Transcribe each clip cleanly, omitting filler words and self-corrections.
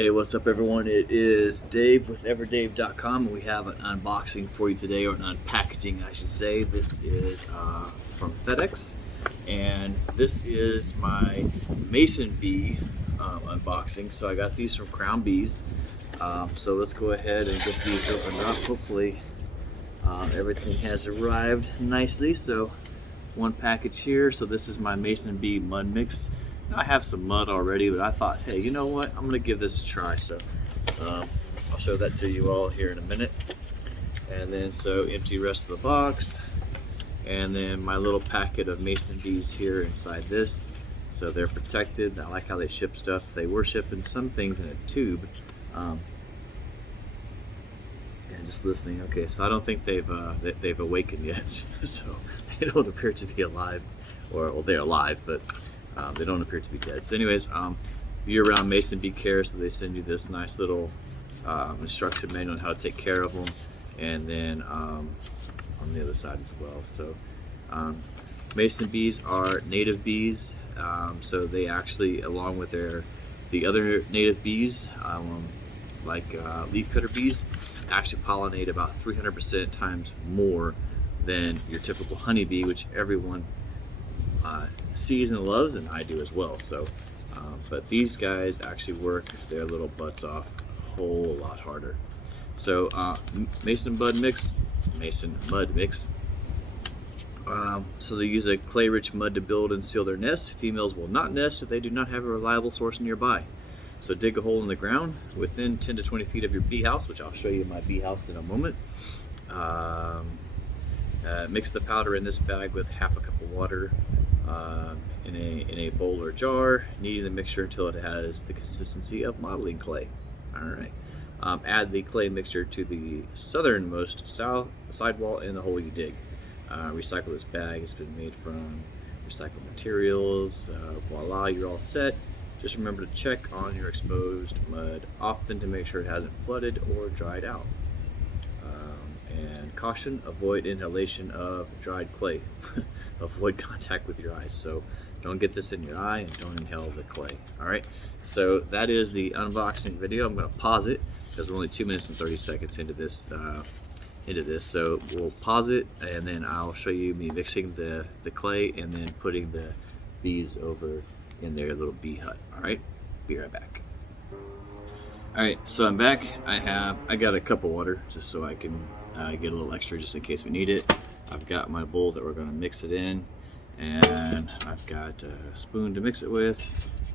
Hey, what's up, everyone? It is Dave with EverDave.com, and we have an unboxing for you today, or an unpackaging, I should say. This is from FedEx, and this is my Mason bee unboxing. So I got these from Crown Bees. So let's go ahead and get these opened up. Hopefully, everything has arrived nicely. So one package here. So this is my Mason bee mud mix. I have some mud already, but I thought, hey, you know what? I'm gonna give this a try. So I'll show that to you all here in a minute. And then so empty rest of the box. And then my little packet of Mason bees here inside this. So they're protected. I like how they ship stuff. They were shipping some things in a tube. And just listening. Okay, so I don't think they've awakened yet. So they don't appear to be alive, or well, they're alive, but they don't appear to be dead. So anyways, year-round Mason bee care, so they send you this nice little instruction manual on how to take care of them, and then on the other side as well. So Mason bees are native bees, so they actually, along with the other native bees, like leafcutter bees, actually pollinate about 300% times more than your typical honeybee, which everyone sees and loves, and I do as well. So but these guys actually work their little butts off a whole lot harder. So Mason mud mix. So they use a clay-rich mud to build and seal their nest. Females will not nest if they do not have a reliable source nearby. So dig a hole in the ground within 10 to 20 feet of your bee house, which I'll show you my bee house in a moment. Mix the powder in this bag with half a cup of water in a bowl or jar, kneading the mixture until it has the consistency of modeling clay. All right. Add the clay mixture to the southernmost sidewall in the hole you dig. Recycle this bag. It's been made from recycled materials. Voila, you're all set. Just remember to check on your exposed mud often to make sure it hasn't flooded or dried out. And caution, avoid inhalation of dried clay. Avoid contact with your eyes. So don't get this in your eye and don't inhale the clay. All right, so that is the unboxing video. I'm going to pause it because we're only 2 minutes and 30 seconds into this. So we'll pause it, and then I'll show you me mixing the clay and then putting the bees over in their little bee hut. All right, be right back. All right, so I'm back. I got a cup of water just so I can get a little extra just in case we need it. I've got my bowl that we're going to mix it in, and I've got a spoon to mix it with,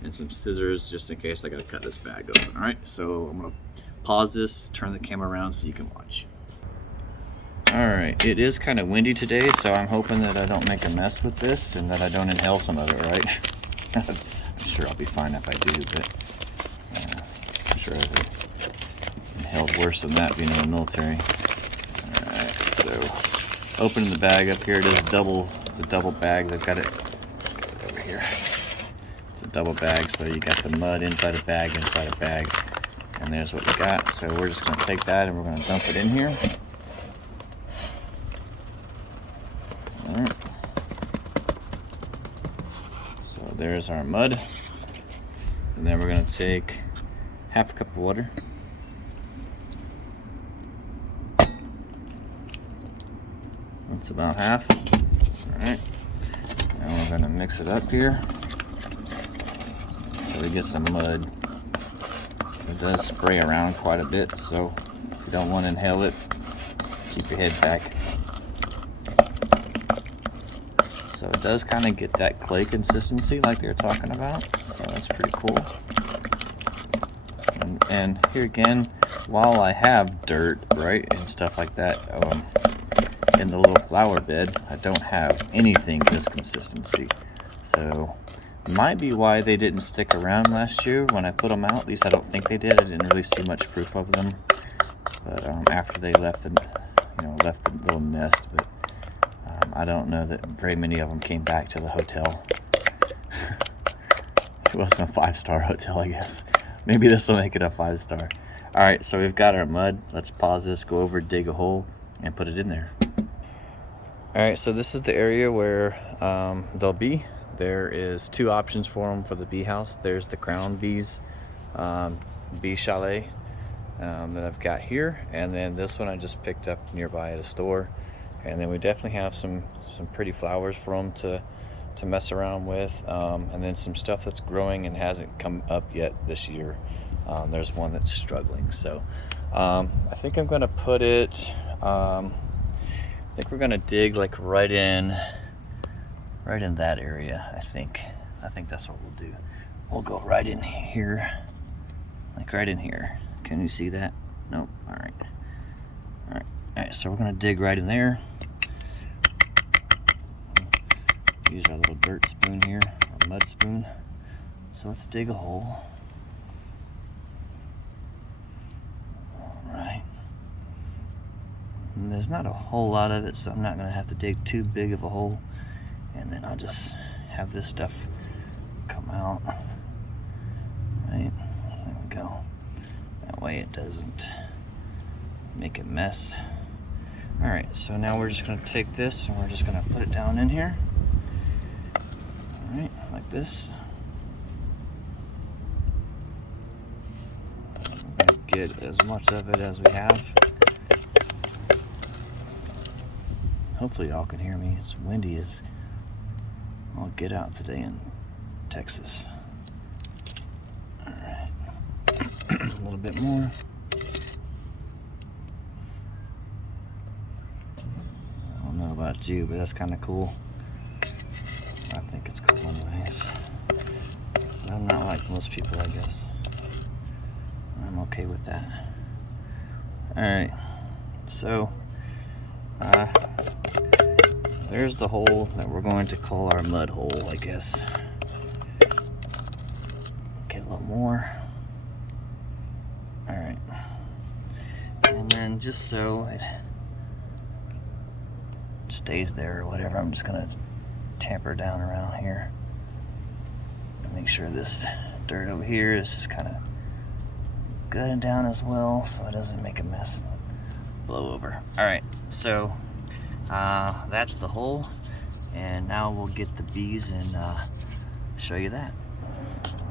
and some scissors just in case I got to cut this bag open. All right, so I'm going to pause this, turn the camera around so you can watch. All right, it is kind of windy today, so I'm hoping that I don't make a mess with this and that I don't inhale some of it, right? I'm sure I'll be fine if I do, but I'm sure I've inhaled worse than that being in the military. All right, so opening the bag up here, it's a double bag. They've got it over here. It's a double bag, so you got the mud inside a bag, and there's what you got. So we're just going to take that and we're going to dump it in here. All right. So there's our mud, and then we're going to take half a cup of water. That's about half. All right, now we're going to mix it up here so we get some mud. It does spray around quite a bit, so if you don't want to inhale it, keep your head back. So it does kind of get that clay consistency like they were talking about, so that's pretty cool. And here again, while I have dirt, right, and stuff like that in the little flower bed, I don't have anything this consistency. So might be why they didn't stick around last year when I put them out. At least I don't think they did. I didn't really see much proof of them. But after they left the little nest, but I don't know that very many of them came back to the hotel. It wasn't a 5-star hotel, I guess. Maybe this will make it a 5-star. All right, so we've got our mud. Let's pause this, go over, dig a hole, and put it in there. All right, so this is the area where they'll be. There is 2 options for them for the bee house. There's the crown bees. bee chalet that I've got here, and then this one I just picked up nearby at a store. And then we definitely have some pretty flowers for them to mess around with, and then some stuff that's growing and hasn't come up yet this year. There's one that's struggling, so I think I'm gonna put it, I think we're gonna dig like right in that area. I think that's what we'll do. We'll go right in here, like right in here. Can you see that? Nope. All right, so we're gonna dig right in there. Use our little dirt spoon here, or mud spoon. So let's dig a hole. All right. And there's not a whole lot of it, so I'm not gonna have to dig too big of a hole. And then I'll just have this stuff come out. Right, there we go. That way it doesn't make a mess. All right, so now we're just gonna take this and we're just gonna put it down in here. All right, like this. We're gonna get as much of it as we have. Hopefully y'all can hear me. It's windy as I'll get out today in Texas. All right, a little bit more. I don't know about you, but that's kind of cool. I think it's cool anyways. But I'm not like most people, I guess. I'm okay with that. All right, so there's the hole that we're going to call our mud hole, I guess. Get a little more. All right, and then just so it stays there or whatever, I'm just gonna tamper down around here and make sure this dirt over here is just kind of good and down as well, so it doesn't make a mess, blow over. All right, so that's the hole, and now we'll get the bees and show you that.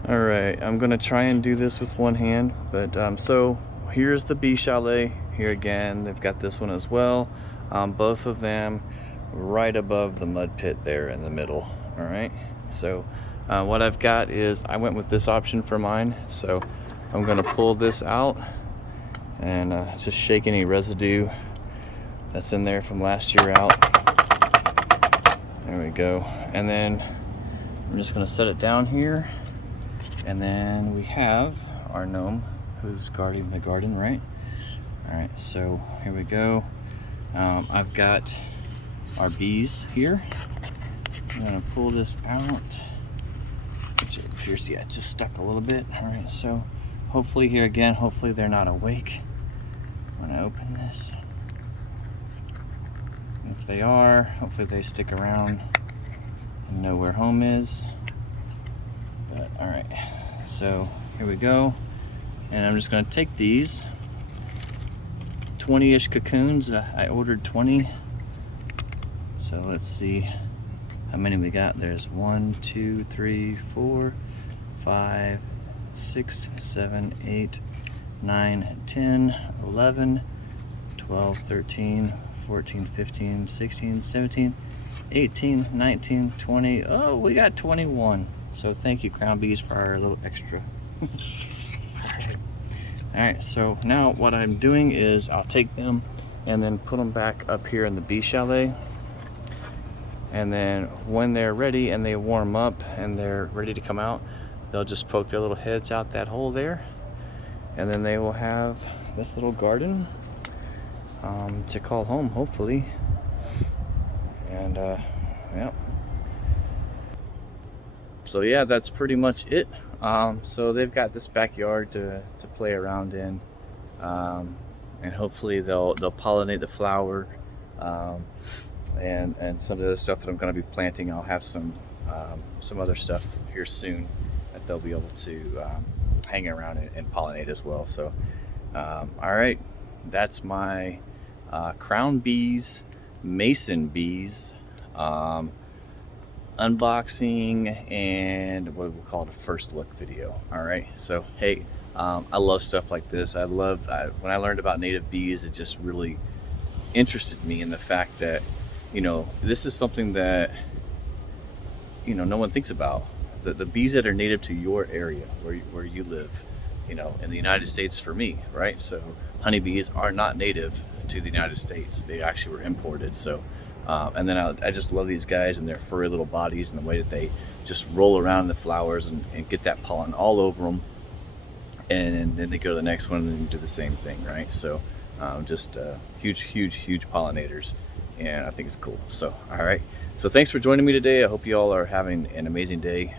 All right, I'm gonna try and do this with one hand, but so here's the bee chalet. Here again, they've got this one as well. Both of them right above the mud pit there in the middle. All right, so what I've got is I went with this option for mine, so I'm gonna pull this out and just shake any residue that's in there from last year out. There we go. And then I'm just gonna set it down here, and then we have our gnome who's guarding the garden, right? All right, so here we go. I've got our bees here. I'm gonna pull this out, which it appears, yeah, it just stuck a little bit. All right, so hopefully here again, hopefully they're not awake when I open this. If they are, hopefully they stick around and know where home is. But all right, so here we go. And I'm just gonna take these 20-ish cocoons. I ordered 20. So let's see how many we got. There's 1, 2, 3, 4, 5, 6, 7, 8, 9, 10, 11, 12, 13, 14, 15, 16, 17, 18, 19, 20. Oh, we got 21. So thank you, Crown Bees, for our little extra. All right, so now what I'm doing is I'll take them and then put them back up here in the bee chalet. And then when they're ready and they warm up and they're ready to come out, they'll just poke their little heads out that hole there. And then they will have this little garden to call home, hopefully. And yeah. So yeah, that's pretty much it. So they've got this backyard to play around in, and hopefully they'll pollinate the flower, and some of the other stuff that I'm going to be planting. I'll have some other stuff here soon that they'll be able to hang around and pollinate as well. So all right, that's my crown bees, mason bees, unboxing and what we'll call it a first look video. All right, so hey, I love stuff like this. When I learned about native bees, it just really interested me in the fact that, you know, this is something that, you know, no one thinks about. The bees that are native to your area where you live, you know, in the United States for me, right? So honeybees are not native to the United States. They actually were imported. So and then I just love these guys and their furry little bodies and the way that they just roll around in the flowers and get that pollen all over them. And then they go to the next one and do the same thing, right? So just huge pollinators, and I think it's cool. So all right, so thanks for joining me today. I hope you all are having an amazing day,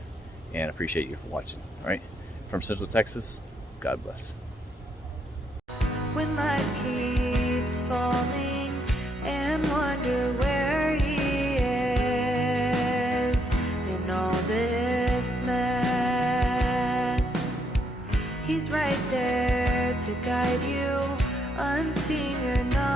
and appreciate you for watching. All right, from Central Texas, God bless. When life keeps falling and wonder where he is in all this mess, he's right there to guide you, unseen, you're not